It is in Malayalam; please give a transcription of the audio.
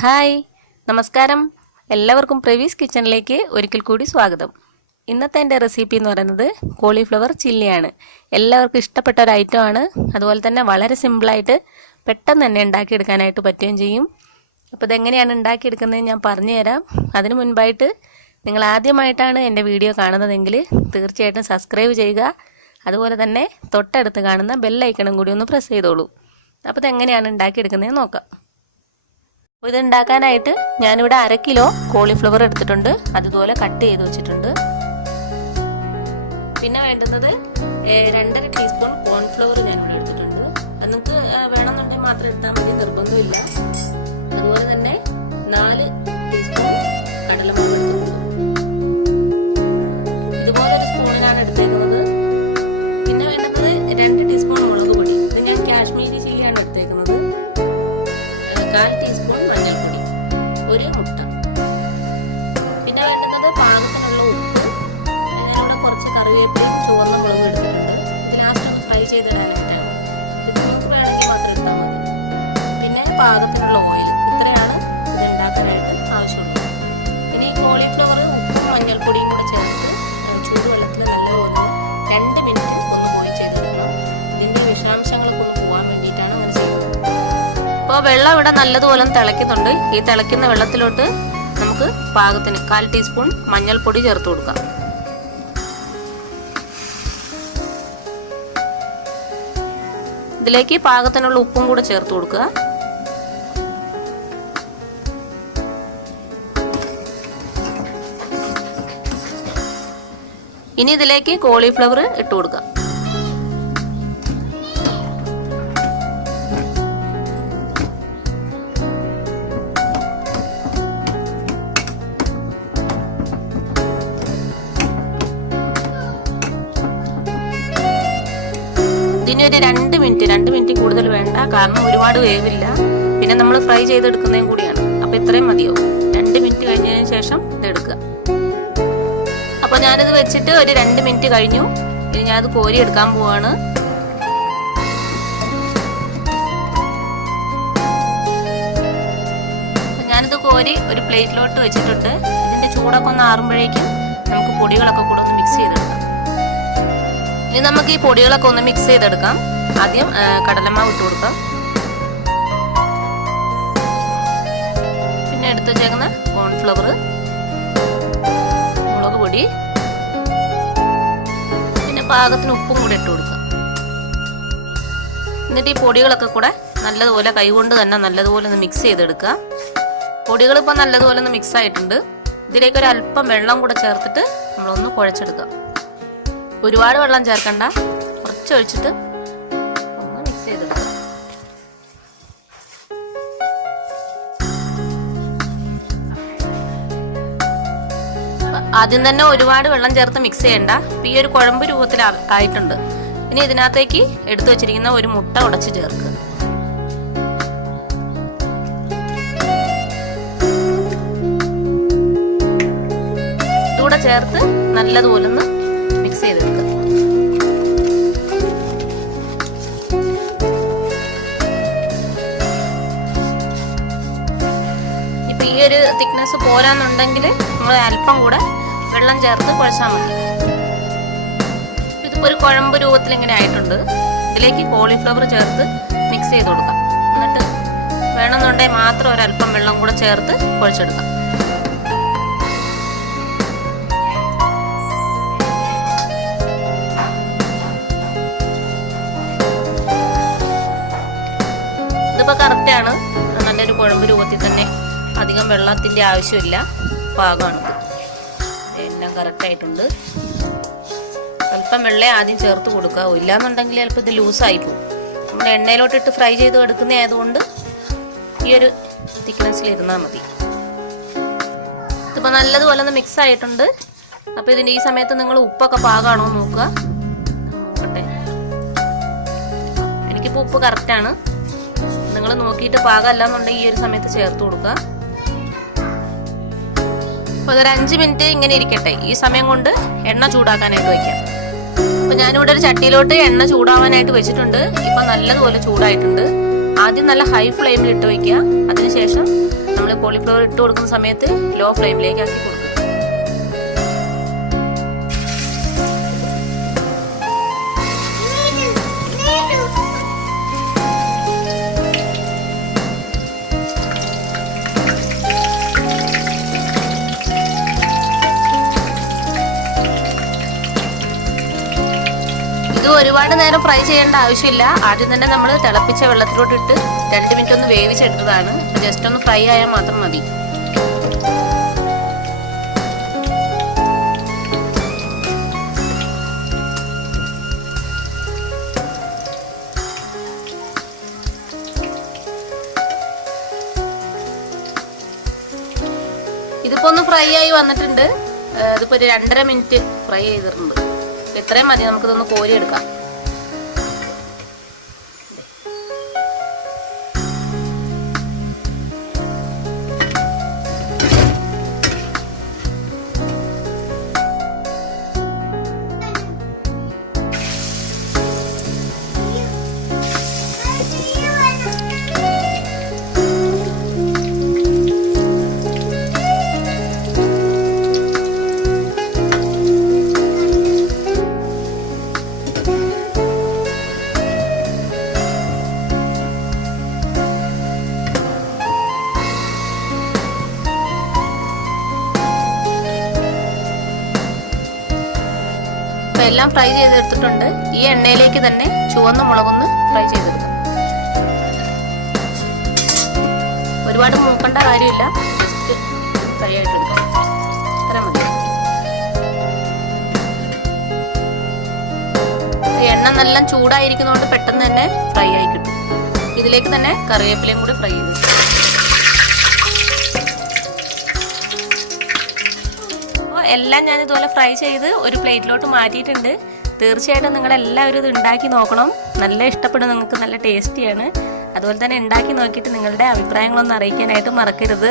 ഹായ്, നമസ്കാരം. എല്ലാവർക്കും പ്രവീസ് കിച്ചണിലേക്ക് ഒരിക്കൽ കൂടി സ്വാഗതം. ഇന്നത്തെ എൻ്റെ റെസിപ്പി എന്ന് പറയുന്നത് കോളിഫ്ലവർ ചില്ലിയാണ്. എല്ലാവർക്കും ഇഷ്ടപ്പെട്ട ഒരു ഐറ്റമാണ്. അതുപോലെ തന്നെ വളരെ സിമ്പിളായിട്ട് പെട്ടെന്ന് തന്നെ ഉണ്ടാക്കിയെടുക്കാനായിട്ട് പറ്റുകയും ചെയ്യും. അപ്പോൾ ഇതെങ്ങനെയാണ് ഉണ്ടാക്കിയെടുക്കുന്നത് ഞാൻ പറഞ്ഞു തരാം. അതിനു മുൻപായിട്ട് നിങ്ങൾ ആദ്യമായിട്ടാണ് എൻ്റെ വീഡിയോ കാണുന്നതെങ്കിൽ തീർച്ചയായിട്ടും സബ്സ്ക്രൈബ് ചെയ്യുക. അതുപോലെ തന്നെ തൊട്ടടുത്ത് കാണുന്ന ബെല്ലൈക്കണും കൂടി ഒന്ന് പ്രസ് ചെയ്തോളൂ. അപ്പോൾ ഇതെങ്ങനെയാണ് ഉണ്ടാക്കിയെടുക്കുന്നതെന്ന് നോക്കാം. അപ്പോൾ ഇതുണ്ടാക്കാനായിട്ട് ഞാനിവിടെ 1/2 കിലോ കോളിഫ്ലവർ എടുത്തിട്ടുണ്ട്. അതുപോലെ കട്ട് ചെയ്ത് വെച്ചിട്ടുണ്ട്. പിന്നെ വേണ്ടുന്നത് 2.5 ടീസ്പൂൺ കോൺഫ്ലവർ ഞാനിവിടെ എടുത്തിട്ടുണ്ട്. അത് നിങ്ങൾക്ക് വേണമെന്നുണ്ടെങ്കിൽ മാത്രം എടുത്താൽ മതി, നിർബന്ധമില്ല. അതുപോലെ തന്നെ 4 ടീസ്പൂൺ കടലമാവ് എടുത്തിട്ടുണ്ട്. ഇതുപോലെ ഒരു സ്പൂണിനാണ് എടുത്തേക്കുന്നത്. പിന്നെ വേണ്ടുന്നത് 2 ടീസ്പൂൺ മുളക് പൊടി. ഇത് ഞാൻ കാശ്മീരി ചില്ലിയാണ് എടുത്തേക്കുന്നത്. 1/4 ടീസ്പൂൺ മഞ്ഞൾപ്പൊടി, 1 മുട്ട. പിന്നെ വേണ്ടുന്നത് പാകത്തിനുള്ള ഉപ്പ്. ഞാനിവിടെ കുറച്ച് കറിവേപ്പിലയും ചുവന്ന മുളകും എടുത്തിട്ടുണ്ട്. ഇത് ലാസ്റ്റ് ഒന്ന് ഫ്രൈ ചെയ്തിടാനായിട്ടാണ്. ഇത് നിങ്ങൾക്ക് വേണമെങ്കിൽ മാത്രം എടുത്താൽ മതി. പിന്നെ പാകത്തിനുള്ള ഓയിൽ. ഇത്രയാണ് ഇത് ഉണ്ടാക്കാനായിട്ട് ആവശ്യമുള്ളത്. പിന്നെ ഈ കോളിഫ്ലവർ ഉപ്പും മഞ്ഞൾപ്പൊടിയും കൂടെ ചേർത്ത് ചൂടുവെള്ളത്തിൽ നല്ലപോലെ 2 മിനിറ്റ് ഒന്ന് ബോയിൽ ചെയ്തിടണം. ഇതിൻ്റെ വിഷാംശങ്ങളൊക്കെ ഒന്ന് പോകാൻ വേണ്ടിയിട്ടാണ് അങ്ങനെ ചെയ്യുന്നത്. അപ്പോൾ വെള്ളം ഇവിടെ നല്ലതുപോലെ തിളയ്ക്കുന്നുണ്ട്. ഈ തിളയ്ക്കുന്ന വെള്ളത്തിലോട്ട് നമുക്ക് പാകത്തിന് 1/4 ടീസ്പൂൺ മഞ്ഞൾപ്പൊടി ചേർത്ത് കൊടുക്കാം. ഇതിലേക്ക് പാകത്തിനുള്ള ഉപ്പും കൂടെ ചേർത്ത് കൊടുക്കുക. ഇനി ഇതിലേക്ക് കോളിഫ്ലവർ ഇട്ട് കൊടുക്കാം. ഇതിന് ഒരു 2 മിനിറ്റ് കൂടുതൽ വേണ്ട, കാരണം ഒരുപാട് വേവില്ല. പിന്നെ നമ്മൾ ഫ്രൈ ചെയ്തെടുക്കുന്നതും കൂടിയാണ്. അപ്പോൾ ഇത്രയും മതിയോ. 2 മിനിറ്റ് കഴിഞ്ഞതിന് ശേഷം ഇതെടുക്കുക. അപ്പോൾ ഞാനിത് വെച്ചിട്ട് ഒരു 2 മിനിറ്റ് കഴിഞ്ഞു. ഇനി ഞാനത് കോരി എടുക്കാൻ പോവാണ്. ഞാനിത് കോരി ഒരു പ്ലേറ്റിലോട്ട് വെച്ചിട്ടുണ്ട്. ഇതിൻ്റെ ചൂടൊക്കെ ഒന്ന് ആറുമ്പോഴേക്കും നമുക്ക് പൊടികളൊക്കെ കൂടെ ഒന്ന് മിക്സ് ചെയ്തെടുക്കാം. ഇനി നമുക്ക് ഈ പൊടികളൊക്കെ ഒന്ന് മിക്സ് ചെയ്തെടുക്കാം. ആദ്യം കടലമാവ് ഇട്ട് കൊടുക്കാം. പിന്നെ എടുത്തു വെച്ചേക്കുന്ന കോൺഫ്ലവർ, മുളക് പൊടി, പിന്നെ പാകത്തിന് ഉപ്പും കൂടെ ഇട്ട് കൊടുക്കാം. എന്നിട്ട് ഈ പൊടികളൊക്കെ കൂടെ നല്ലതുപോലെ കൈകൊണ്ട് തന്നെ നല്ലതുപോലെ ഒന്ന് മിക്സ് ചെയ്തെടുക്കുക. പൊടികൾ ഇപ്പോൾ നല്ലതുപോലെ ഒന്ന് മിക്സ് ആയിട്ടുണ്ട്. ഇതിലേക്ക് ഒരു അല്പം വെള്ളം കൂടെ ചേർത്തിട്ട് നമ്മളൊന്ന് കുഴച്ചെടുക്കാം. ഒരുപാട് വെള്ളം ചേർക്കണ്ട, കുറച്ച് ഒഴിച്ചിട്ട് ഒന്ന് മിക്സ് ചെയ്തെടുക്കാം. ആദ്യം തന്നെ ഒരുപാട് വെള്ളം ചേർത്ത് മിക്സ് ചെയ്യണ്ട. ഈ ഒരു കുഴമ്പ് രൂപത്തിൽ ആയിട്ടുണ്ട്. ഇനി ഇതിനകത്തേക്ക് എടുത്തു വെച്ചിരിക്കുന്ന ഒരു മുട്ട ഉടച്ച് ചേർക്കുക. ഇതുകൂടെ ചേർത്ത് നല്ലതുപോലെ ഒന്ന് മിക്സ് ചെയ്തെടുക്കുക. ഇപ്പൊ ഈ ഒരു തിക്നെസ് പോരാന്നുണ്ടെങ്കിൽ നമ്മൾ അല്പം കൂടെ വെള്ളം ചേർത്ത് കുഴച്ചാൽ മതി. ഇതിപ്പോ ഒരു കുഴമ്പ് രൂപത്തിൽ ഇങ്ങനെ ആയിട്ടുണ്ട്. ഇതിലേക്ക് കോളിഫ്ലവർ ചേർത്ത് മിക്സ് ചെയ്ത് കൊടുക്കാം. എന്നിട്ട് വേണമെന്നുണ്ടെങ്കിൽ മാത്രം ഒരല്പം വെള്ളം കൂടെ ചേർത്ത് കുഴച്ചെടുക്കാം. ഇതിപ്പോൾ കറക്റ്റാണ്. നല്ലൊരു കുഴമ്പ് രൂപത്തിൽ തന്നെ, അധികം വെള്ളത്തിൻ്റെ ആവശ്യമില്ല. പാകമാണിത്. എല്ലാം കറക്റ്റായിട്ടുണ്ട്. അല്പം വെള്ളം ആദ്യം ചേർത്ത് കൊടുക്കുക. ഇല്ലാന്നുണ്ടെങ്കിൽ ചിലപ്പോൾ ഇത് ലൂസായി പോകും. നമ്മൾ എണ്ണയിലോട്ടിട്ട് ഫ്രൈ ചെയ്ത് എടുക്കുന്ന ആയതുകൊണ്ട് ഈ ഒരു തിക്നെസ്സിൽ ഇരുന്നാൽ മതി. ഇതിപ്പോൾ നല്ലതുപോലെ ഒന്ന് മിക്സ് ആയിട്ടുണ്ട്. അപ്പോൾ ഇതിൻ്റെ ഈ സമയത്ത് നിങ്ങൾ ഉപ്പൊക്കെ പാകമാണോ നോക്കുക. നോക്കട്ടെ, എനിക്കിപ്പോൾ ഉപ്പ് കറക്റ്റാണ്. നിങ്ങൾ നോക്കിയിട്ട് പാകമല്ല എന്നുണ്ടെങ്കിൽ ഈ ഒരു സമയത്ത് ചേർത്ത് കൊടുക്കുക. അപ്പോൾ ഒരു 5 മിനിറ്റ് ഇങ്ങനെ ഇരിക്കട്ടെ. ഈ സമയം കൊണ്ട് എണ്ണ ചൂടാക്കാനായിട്ട് വയ്ക്കാം. അപ്പോൾ ഞാനിവിടെ ഒരു ചട്ടിയിലോട്ട് എണ്ണ ചൂടാവാനായിട്ട് വെച്ചിട്ടുണ്ട്. ഇപ്പം നല്ലതുപോലെ ചൂടായിട്ടുണ്ട്. ആദ്യം നല്ല ഹൈ ഫ്ലെയിമിൽ ഇട്ട് വയ്ക്കുക. അതിനുശേഷം നമ്മൾ കോളിഫ്ലവർ ഇട്ട് കൊടുക്കുന്ന സമയത്ത് ലോ ഫ്ലെയിമിലേക്ക് ആക്കി കൊടുക്കുക. ഇത് ഒരുപാട് നേരം ഫ്രൈ ചെയ്യേണ്ട ആവശ്യമില്ല. ആദ്യം തന്നെ നമ്മൾ തിളപ്പിച്ച വെള്ളത്തിലോട്ട് ഇട്ട് 2 മിനിറ്റ് ഒന്ന് വേവിച്ചെടുത്തതാണ്. ജസ്റ്റ് ഒന്ന് ഫ്രൈ ആയാൽ മാത്രം മതി. ഇതിപ്പോ ഒന്ന് ഫ്രൈ ആയി വന്നിട്ടുണ്ട്. ഇതിപ്പോ ഒരു 2.5 മിനിറ്റ് ഫ്രൈ ചെയ്തിട്ടുണ്ട്. ഇത്രയും മതി. നമുക്കിതൊന്ന് കോരിയെടുക്കാം. എല്ലാം ഫ്രൈ ചെയ്തെടുത്തിട്ടുണ്ട്. ഈ എണ്ണയിലേക്ക് തന്നെ ചുവന്ന മുളകൊന്ന് ഫ്രൈ ചെയ്തെടുക്കാം. ഒരുപാട് മൂക്കേണ്ട കാര്യമില്ല. ജസ്റ്റ് ഫ്രൈ ആയിട്ടെടുക്കാം. അത്ര മതി. എണ്ണ നല്ല ചൂടായിരിക്കുന്നതുകൊണ്ട് പെട്ടെന്ന് തന്നെ ഫ്രൈ ആയി കിട്ടും. ഇതിലേക്ക് തന്നെ കറിവേപ്പിലയും കൂടി ഫ്രൈ ചെയ്ത് എല്ലാം ഞാൻ ഇതുപോലെ ഫ്രൈ ചെയ്ത് ഒരു പ്ലേറ്റിലോട്ട് മാറ്റിയിട്ടുണ്ട്. തീർച്ചയായിട്ടും നിങ്ങളെല്ലാവരും ഇത് ഉണ്ടാക്കി നോക്കണം. നല്ല ഇഷ്ടപ്പെടും. നിങ്ങൾക്ക് നല്ല ടേസ്റ്റിയാണ്. അതുപോലെ തന്നെ ഉണ്ടാക്കി നോക്കിയിട്ട് നിങ്ങളുടെ അഭിപ്രായങ്ങളൊന്നും അറിയിക്കാനായിട്ട് മറക്കരുത്.